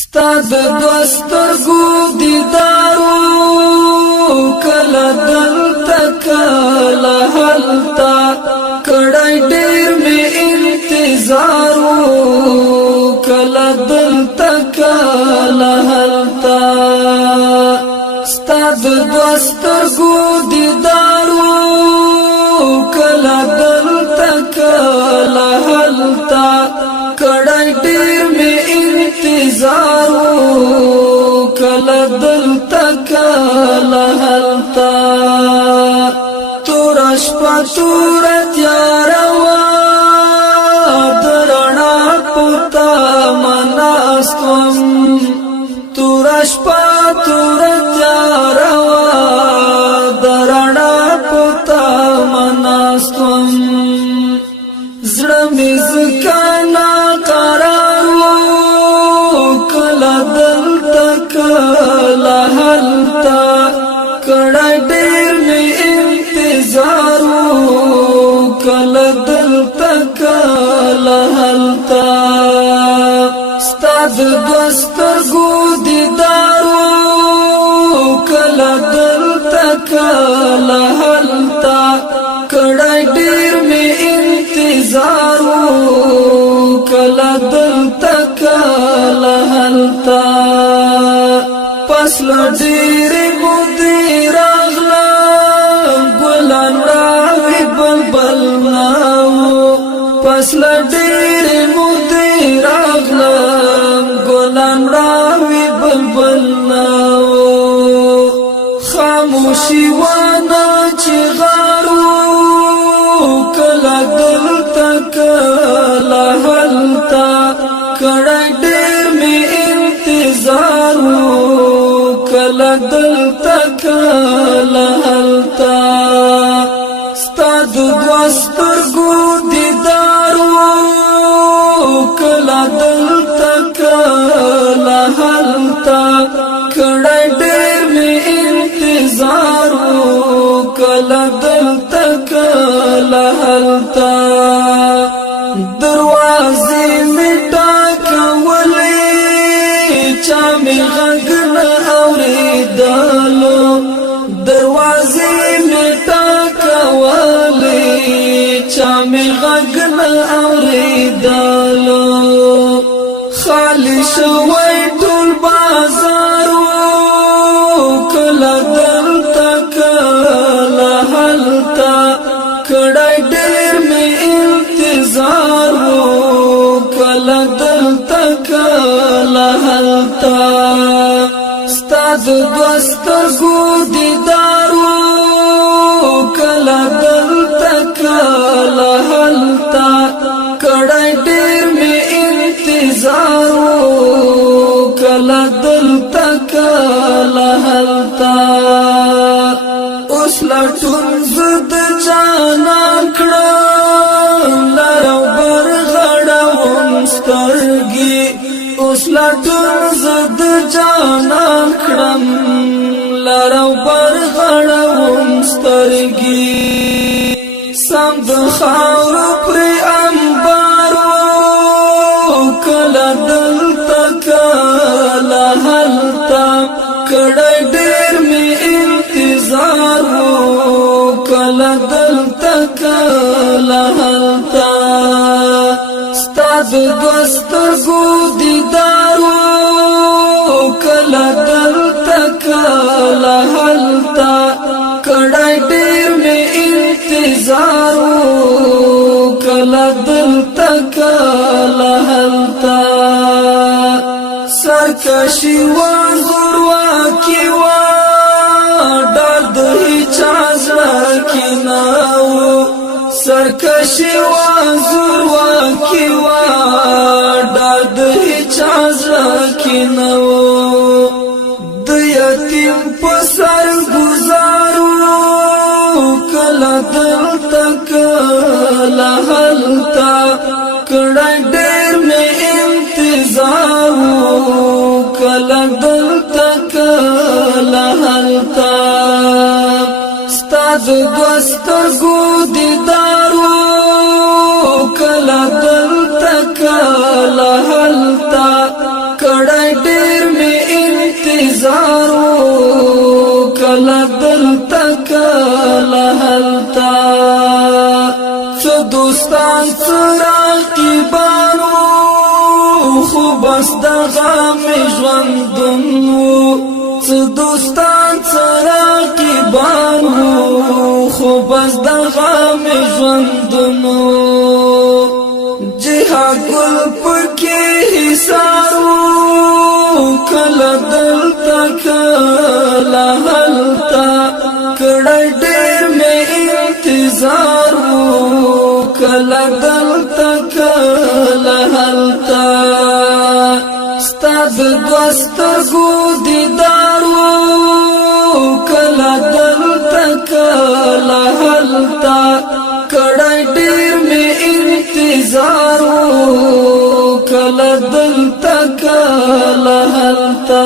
ستاد دوسترګو دیدارو کله دلته کله هلته کړای ډېر می انتظارو کله دلته کله هلته ستاد دوسترګو دیدارو کله دلته کله هلته کړای ډېر می انتظارو کله دلته کله هلته تورش پتور تیاروا درنا پتا مناستم تورش پتور تیاروا درنا پتا مناستم زړه مې زکانا قرارو کله دلته کله هلته کړای ډېر مې انتظارو کله دلته کله هلته ستاد دوسترګو دیدارو کله دلته کله هلته کړای ډېر مې انتظارو کله دلته کله هلته پس لډېر مودې راغلم ګلان راوي بلبل ناو پس لډېر مودې راغلم ګلان راوي بلبل ناو خاموشي وانه چې غارو کله دلته کله هلته کړای ډېر مې انتظارو کله دلته کله هلته ستاد دوسترګو دیدارو کله دلته کله هلته کړای ډېر مې انتظارو کله دلته کله هلته دروازې مې ټاکولې چا مې غږ نه اورېدلو دروازې مې ټاکولې چا مې غږ نه اورېدلو خالي شوی ټول بازارو کله دلته کله هلته کړای ډېر مې انتظارو کله دلته کله هلته ستاد دوسترګو دیدارو کله دلته کله هلته کړای ډېر مې انتظارو کله دلته کله هلته اوس لټون زد جانا کړم لارو بر غړوم سترګي اوس لټون زد جانا کړم لارو بر غړوم سترګي سم د خاورو پر انبارو کله دلته کله هلته کړای ډېر مې انتظارو کله دلته کله هلته ستاد دوسترګو دیدارو کله دلته کله هلته کړای ډېر مې انتظارو کله دلته کله هلته سرکشي وان زورواکي وا ډار د هیچا زړه کې ناو سرکشي وان زورواکي وا ډار د هیچا زړه کې ناو د یتیم په سر گزارو کله دلته کله هلته کړای ډېر مې انتظارو کله دلته کله هلته ستاد دوسترګو دیدارو کله دلته کله هلته کړه کړه ډېر می انتظار کله دلته کله هلته څه دوستان څه رقیبانو خو بس دغه مې ژوندون و څه دوستان څه رقیبانو خو بس دغه مې ژوندون و جهاد ګل پکې حصار و کله دلته کله هلته کړه ډېر مې انتظار و کله دلته کله هلته ستا د دوه سترګو دیدار و کله دلته کله هلته کړه ډېر مې انتظار و کله دلته کله هلته